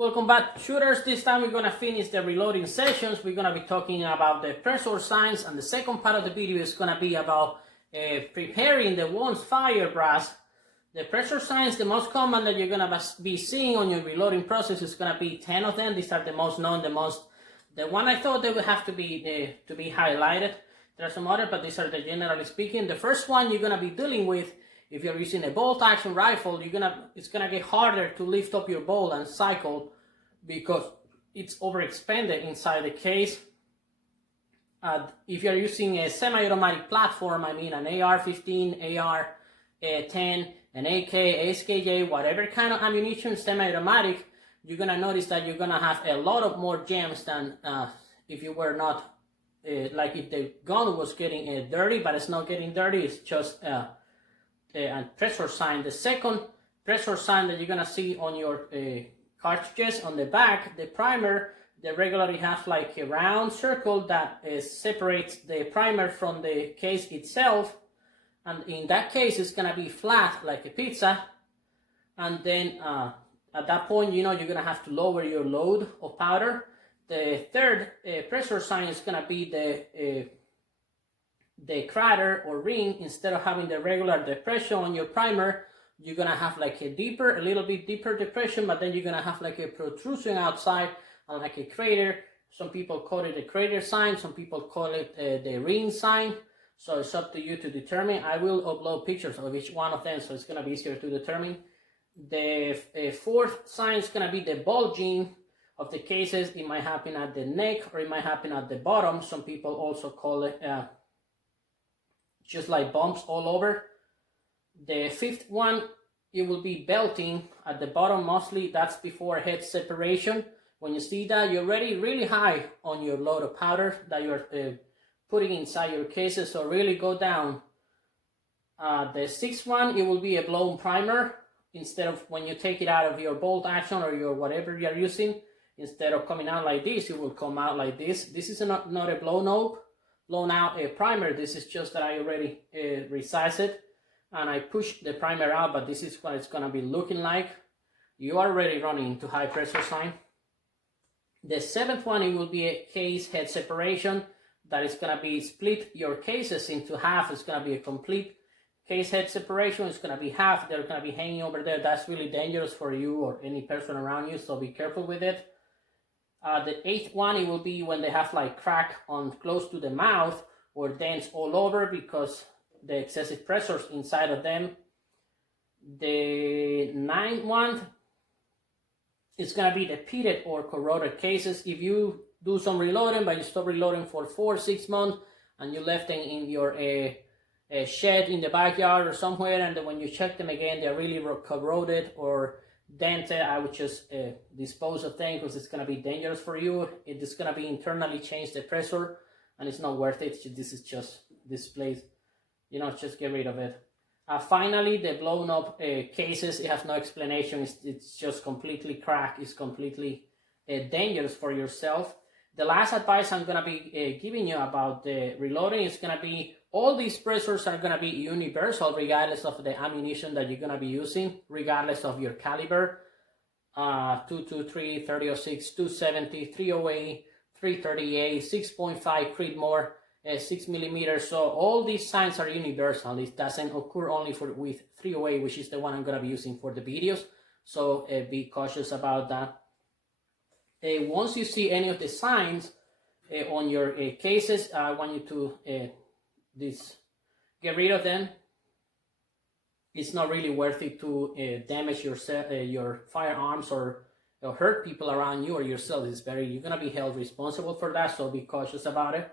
Welcome back, shooters. This time we're gonna finish the reloading sessions. We're gonna be talking about the pressure signs, and the second part of the video is gonna be about preparing the once fire brass. The pressure signs, the most common that you're gonna be seeing on your reloading process is gonna be 10 of them. These are the most known, the one I thought they would have to be highlighted. There are some other, but these are the generally speaking. The first one you're gonna be dealing with, if you're using a bolt action rifle, it's gonna get harder to lift up your bolt and cycle because it's overexpanded inside the case. If you're using a semi-automatic platform, I mean an AR-15, AR-10, an AK, SKJ, whatever kind of ammunition, semi-automatic, you're gonna notice that you're gonna have a lot of more jams than if you were not, like if the gun was getting dirty, but it's not getting dirty, it's just a pressure sign. The second pressure sign that you're gonna see on your cartridges on the back, the primer, they regularly have like a round circle that separates the primer from the case itself, and in that case it's gonna be flat like a pizza. And then at that point, you know, you're gonna have to lower your load of powder. The third pressure sign is gonna be the crater or ring. Instead of having the regular depression on your primer, you're gonna have like a little bit deeper depression, but then you're gonna have like a protrusion outside and like a crater. Some people call it a crater sign, some people call it the ring sign. So it's up to you to determine. I will upload pictures of each one of them, so it's gonna be easier to determine. The fourth sign is gonna be the bulging of the cases. It might happen at the neck or it might happen at the bottom. Some people also call it just like bumps all over. The fifth one, it will be belting at the bottom mostly. That's before head separation. When you see that, you're already really high on your load of powder that you're putting inside your cases, so really go down. The sixth one, it will be a blown primer. Instead of when you take it out of your bolt action or your whatever you're using, instead of coming out like this, it will come out like this. This is not a blown out primer. This is just that I already resized it and I pushed the primer out, but this is what it's gonna be looking like. You are already running into high pressure sign. The seventh one, it will be a case head separation. That is gonna be split your cases into half. It's gonna be a complete case head separation. It's gonna be half. They're gonna be hanging over there. That's really dangerous for you or any person around you, so be careful with it. The eighth one, it will be when they have like crack on close to the mouth or dents all over because the excessive pressures inside of them. The ninth one is gonna be the pitted or corroded cases. If you do some reloading, but you stop reloading for 4 or 6 months and you left them in your shed in the backyard or somewhere, and then when you check them again, they're really corroded or dented, I would just dispose of them because it's going to be dangerous for you. It is going to be internally change the pressure and it's not worth it. This is just displays, you know, just get rid of it. Finally, the blown up cases, it has no explanation. It's just completely cracked. It's completely dangerous for yourself. The last advice I'm going to be giving you about the reloading is going to be all these pressures are going to be universal regardless of the ammunition that you're going to be using, regardless of your caliber. 223, 3006, 270, 308, 338, 6.5 Creedmoor, 6 millimeters. So all these signs are universal. It doesn't occur only with 308, which is the one I'm going to be using for the videos. So be cautious about that. Once you see any of the signs on your cases, I want you to get rid of them. It's not really worth it to damage your firearms or hurt people around you or yourself. You're gonna be held responsible for that, so be cautious about it.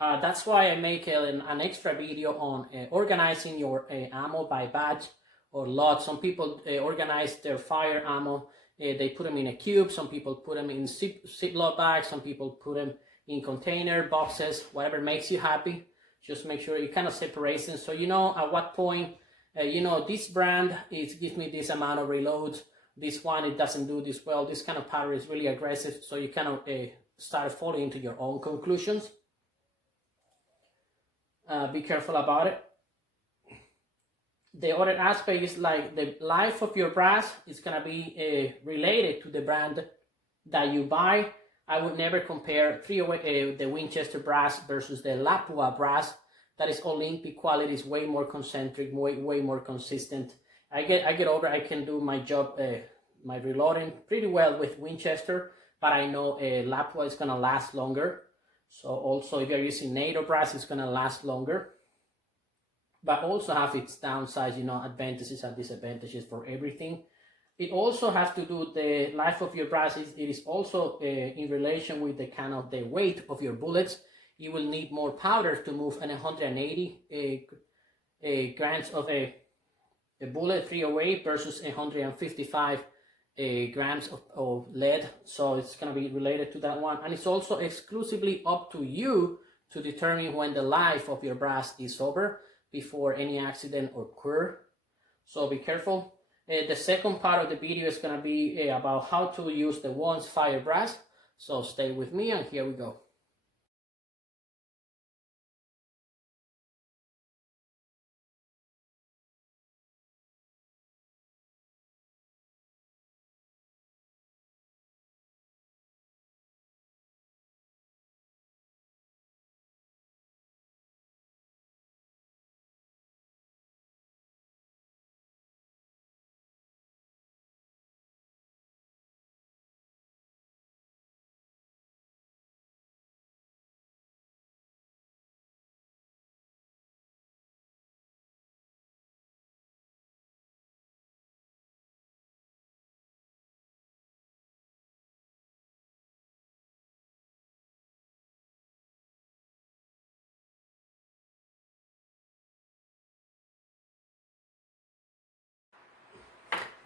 That's why I make an extra video on organizing your ammo by batch or lot. Some people organize their fire ammo. They put them in a cube. Some people put them in Ziploc bags. Some people put them in container boxes. Whatever makes you happy. Just make sure you kind of separate them, so you know at what point, you know, this brand gives me this amount of reloads. This one, it doesn't do this well. This kind of powder is really aggressive, so you kind of start falling into your own conclusions. Be careful about it. the other aspect is like the life of your brass is gonna be related to the brand that you buy. I would never compare the Winchester brass versus the Lapua brass. That is Olympic quality, is way more concentric, way more consistent. I get over. I can do my job, my reloading pretty well with Winchester, but I know Lapua is gonna last longer. So also, if you're using NATO brass, it's gonna last longer, but also have its downsides, advantages and disadvantages for everything. It also has to do the life of your brass. It is also in relation with the kind of the weight of your bullets. You will need more powder to move an 180 grams of a bullet 308 versus 155 grams of lead. So it's going to be related to that one. And it's also exclusively up to you to determine when the life of your brass is over before any accident occur. So be careful. The second part of the video is going to be about how to use the once fire brass. So stay with me, and here we go.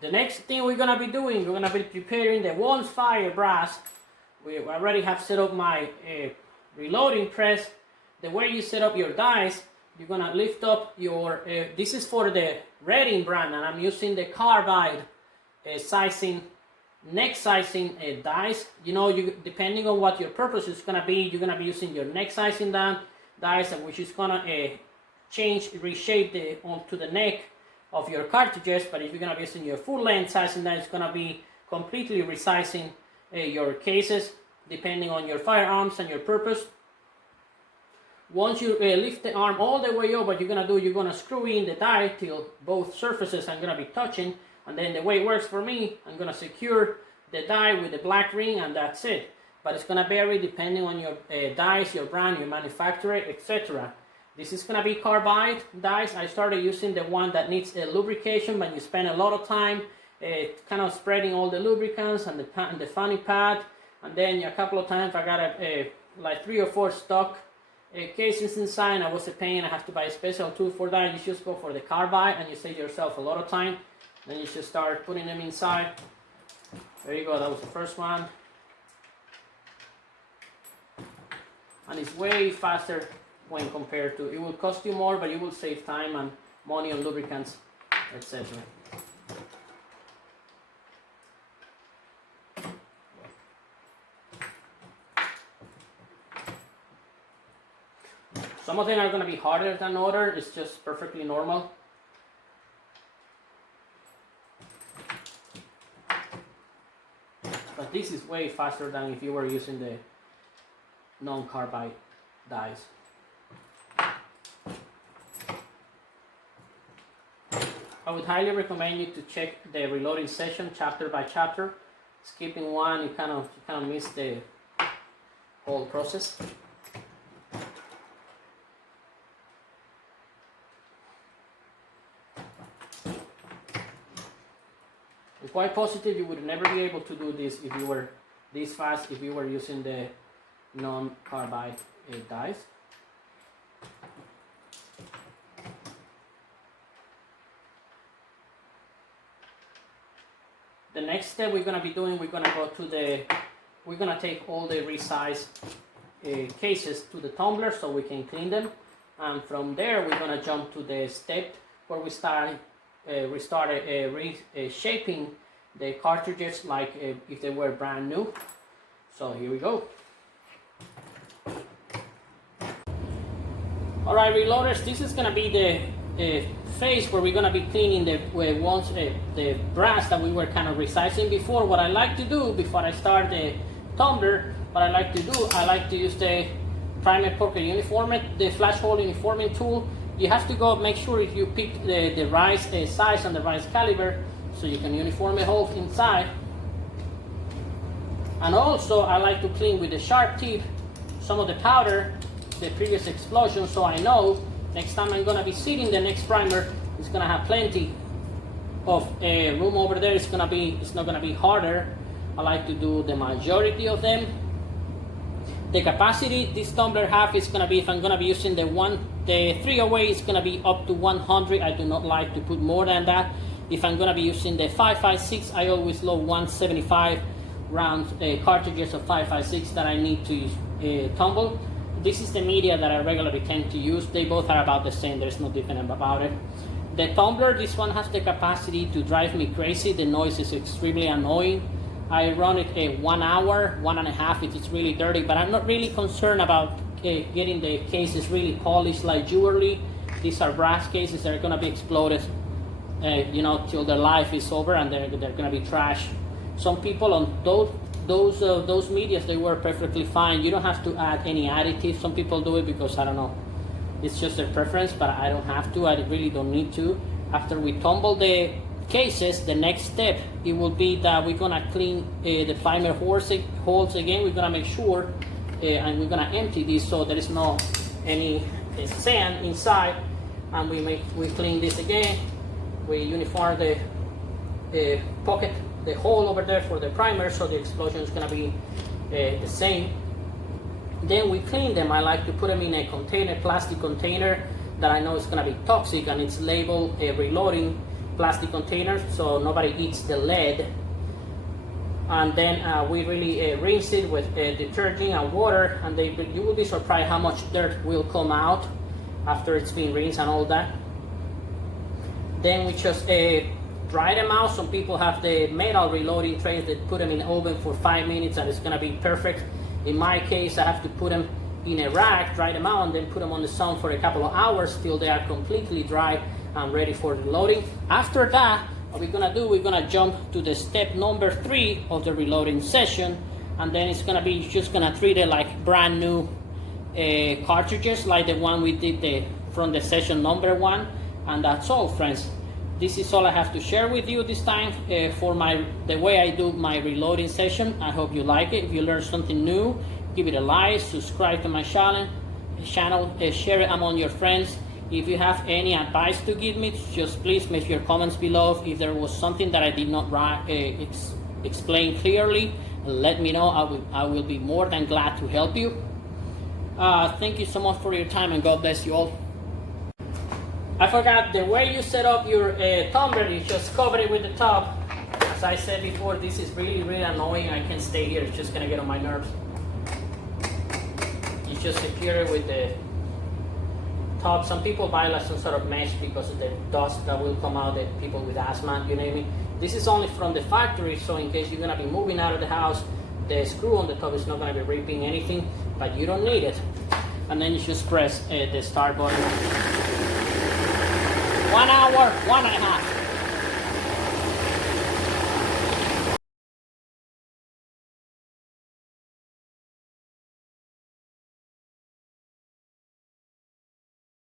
The next thing we're going to be doing, we're going to be preparing the once fire brass. We already have set up my reloading press. The way you set up your dies, you're going to lift up your, this is for the Redding brand, and I'm using the carbide neck sizing dies. Depending on what your purpose is going to be, you're going to be using your neck sizing dies, which is going to reshape onto the neck of your cartridges. But if you're going to be using your full length sizing, then it's going to be completely resizing your cases depending on your firearms and your purpose. Once you lift the arm all the way up, what you're going to screw in the die till both surfaces are going to be touching. And then the way it works for me, I'm going to secure the die with the black ring, and that's it. But it's going to vary depending on your dies, your brand, your manufacturer, etc. This is going to be carbide dies. I started using the one that needs a lubrication, but you spend a lot of time kind of spreading all the lubricants and the funny pad. And then a couple of times I got like 3 or 4 stock cases inside, and I was a pain. I have to buy a special tool for that. You just go for the carbide and you save yourself a lot of time. Then you just start putting them inside. There you go, that was the first one. And it's way faster when compared to, it will cost you more, but you will save time and money on lubricants, etc. Some of them are going to be harder than others. It's just perfectly normal. But this is way faster than if you were using the non-carbide dies. I would highly recommend you to check the reloading session chapter by chapter. Skipping one, you kind of miss the whole process. I'm quite positive you would never be able to do this if you were this fast if you were using the non-carbide dies. The next step we're going to be doing, we're going to take all the resized cases to the tumbler so we can clean them, and from there we're going to jump to the step where we started reshaping the cartridges like if they were brand new. So here we go. Alright, reloaders, this is going to be phase where we're gonna be cleaning the brass that we were kind of resizing before. What I like to do before I start the tumbler, I like to use the primer pocket uniforming, the flash hole uniforming tool. You have to go make sure if you pick the right size and the right caliber, so you can uniform a hole inside. And also I like to clean with the sharp tip some of the powder, the previous explosion, so I know next time I'm gonna be seating the next primer, it's gonna have plenty of room over there. It's not gonna be harder. I like to do the majority of them. The capacity this tumbler have is gonna be, if I'm gonna be using the 308, it's gonna be up to 100. I do not like to put more than that. If I'm gonna be using the 5.56, I always load 175 round cartridges of 5.56 that I need to tumble. This is the media that I regularly tend to use. They both are about the same. There's no different about it. The tumbler, this one has the capacity to drive me crazy. The noise is extremely annoying. I run it 1 hour, 1.5 if it's really dirty, but I'm not really concerned about getting the cases really polished like jewelry. These are brass cases that are gonna be exploded, till their life is over, and they're gonna be trash. Some people on those medias, they work perfectly fine. You don't have to add any additives. Some people do it because, I don't know, it's just their preference, but I don't have to. I really don't need to. After we tumble the cases, the next step, it will be that we're gonna clean the primer holes again. We're gonna make sure, and we're gonna empty this so there is no any sand inside, and we clean this again. We uniform the pocket, the hole over there for the primer, so the explosion is gonna be the same. Then we clean them. I like to put them in a container, plastic container that I know is gonna be toxic, and it's labeled reloading plastic container, so nobody eats the lead. And then we really rinse it with detergent and water, and you will be surprised how much dirt will come out after it's been rinsed and all that. Then we just dry them out. Some people have the metal reloading trays that put them in the oven for 5 minutes, and it's gonna be perfect. In my case, I have to put them in a rack, dry them out, and then put them on the sun for a couple of hours till they are completely dry and ready for reloading. After that, what we're gonna do, we're gonna jump to the step number 3 of the reloading session, and then it's gonna be just gonna treat it like brand new cartridges, like the one we did from the session number 1. And that's all, friends. This is all I have to share with you this time for the way I do my reloading session. I hope you like it. If you learned something new, give it a like, subscribe to my channel, share it among your friends. If you have any advice to give me, just please make your comments below. If there was something that I did not explain clearly, let me know. I will be more than glad to help you. Thank you so much for your time, and God bless you all. I forgot, the way you set up your tumbler, you just cover it with the top. As I said before, this is really, really annoying. I can't stay here. It's just gonna get on my nerves. You just secure it with the top. Some people buy like some sort of mesh because of the dust that will come out, the people with asthma, you name it. This is only from the factory, so in case you're gonna be moving out of the house, the screw on the top is not gonna be ripping anything, but you don't need it. And then you just press the start button. 1 hour, 1.5.